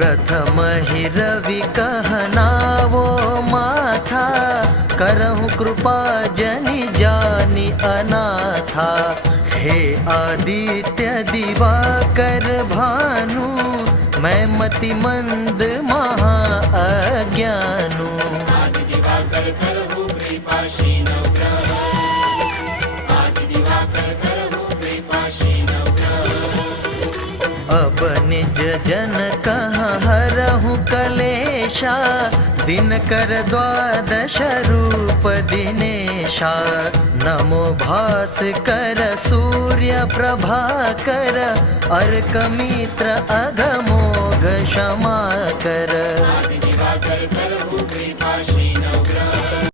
प्रथम ही रवि कहनावो माथा, करहु कृपा जनि जानि अनाथा। हे आदित्य दिवाकर भानु, मैं मति मंद महा अज्ञानु। आदि दिवाकर करहु कृपा शीनौ ग्रह, आदि दिवाकर करहु कृपा शीनौ ग्रह। अब निज जन कहाँ हरहु कलेशा, दिन कर द्वादश रूप दिनेशा। नमो भास्कर सूर्य प्रभाकर, अर्क मित्र अघमोघ क्षमा कर। आदि दिवाकर